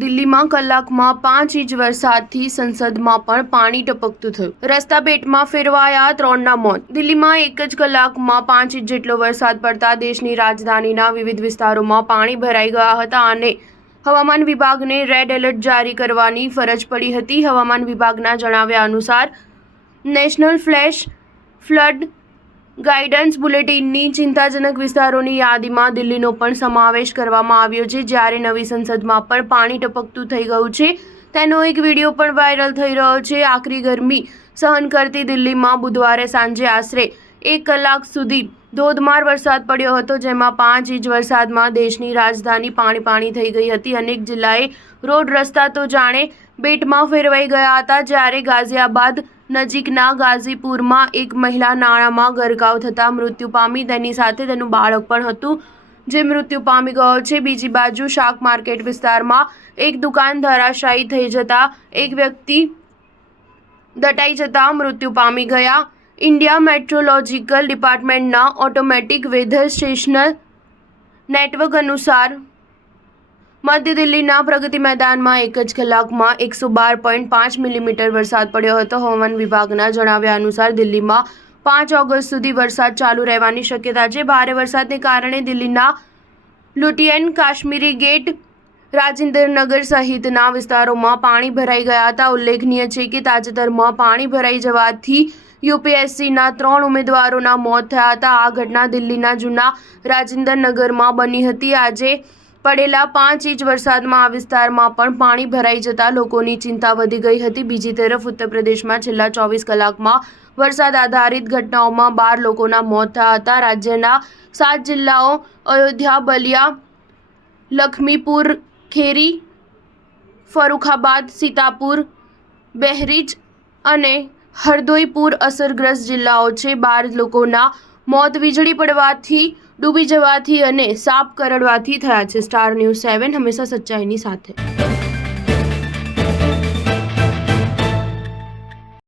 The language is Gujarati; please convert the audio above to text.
દિલ્હીમાં કલાકમાં 5 ઇંચ વરસાદથી સંસદમાં પણ પાણી ટપકતું થયું. રસ્તા પેટમાં ફેરવાયા 3ના મોત. દિલ્હીમાં એક જ કલાકમાં 5 ઇંચ જેટલો વરસાદ પડતા દેશની રાજધાનીના વિવિધ વિસ્તારોમાં પાણી ભરાઈ ગયા હતા અને હવામાન વિભાગને રેડ એલર્ટ જારી કરવાની ફરજ પડી હતી. હવામાન વિભાગના જણાવ્યા અનુસાર નેશનલ ફ્લેશ ફ્લડ ગાઇડન્સ બુલેટિનની ચિંતાજનક વિસ્તારોની યાદીમાં દિલ્હીનો પણ સમાવેશ કરવામાં આવ્યો છે. જ્યારે નવી સંસદમાં પણ પાણી ટપકતું થઈ ગયું છે તેનો એક વિડીયો પણ વાયરલ થઈ રહ્યો છે. આકરી ગરમી સહન કરતી દિલ્હીમાં બુધવારે સાંજે આશરે 1 કલાક સુધી ધોધમાર વરસાદ પડ્યો હતો, જેમાં 5 ઇંચ વરસાદમાં દેશની રાજધાની પાણી થઈ ગઈ હતી. અનેક જિલ્લાએ રોડ રસ્તા તો જાણે બેટમાં ફેરવાઈ ગયા હતા. જ્યારે ગાઝિયાબાદ નજીકના ગાઝીપુરમાં એક મહિલા નાળામાં ગરકાવ થતાં મૃત્યુ પામી. તેની સાથે તેનું બાળક પણ હતું જે મૃત્યુ પામી ગયો છે. બીજી બાજુ શાક માર્કેટ વિસ્તારમાં એક દુકાન ધરાશાયી થઈ જતા એક વ્યક્તિ દટાઈ જતા મૃત્યુ પામી ગયા. ઇન્ડિયા મેટ્રોલોજીકલ ડિપાર્ટમેન્ટના ઓટોમેટિક વેધર સ્ટેશન નેટવર્ક અનુસાર મધ્ય દિલ્હીના પ્રગતિ મેદાનમાં એક જ કલાકમાં 112.5 મિલીમીટર વરસાદ પડ્યો હતો. હવામાન વિભાગના જણાવ્યા અનુસાર દિલ્હીમાં 5 ઓગસ્ટ સુધી વરસાદ ચાલુ રહેવાની શક્યતા છે. ભારે વરસાદને કારણે દિલ્હીના લુટિયન, કાશ્મીરી ગેટ, રાજિંદ્રનગર સહિતના વિસ્તારોમાં પાણી ભરાઈ ગયા હતા. ઉલ્લેખનીય છે કે તાજેતરમાં પાણી ભરાઈ જવાથી યુપીએસસીના 3 ઉમેદવારોના મોત થયા હતા. આ ઘટના દિલ્હીના જૂના રાજિંદ્રનગરમાં બની હતી. આજે પડેલા 5 ઇંચ વરસાદમાં આ વિસ્તારમાં પણ પાણી ભરાઈ જતા લોકોની ચિંતા વધી ગઈ હતી. બીજી તરફ ઉત્તર પ્રદેશમાં છેલ્લા 24 કલાકમાં વરસાદ આધારિત ઘટનાઓમાં 12 લોકોના મોત થયા હતા. રાજ્યના 7 જિલ્લાઓ અયોધ્યા, બલિયા, લખમીપુર ખેરી, ફરુખાબાદ, સીતાપુર, બહરીચ અને હરદોઈપુર અસરગ્રસ્ત જિલ્લાઓ છે. 12 લોકોના મોત વીજળી પડવાથી, ડૂબી જવાથી અને સાપ કરડવાથી થયા છે. સ્ટાર ન્યૂઝ 7 હંમેશા સચ્ચાઈની સાથે.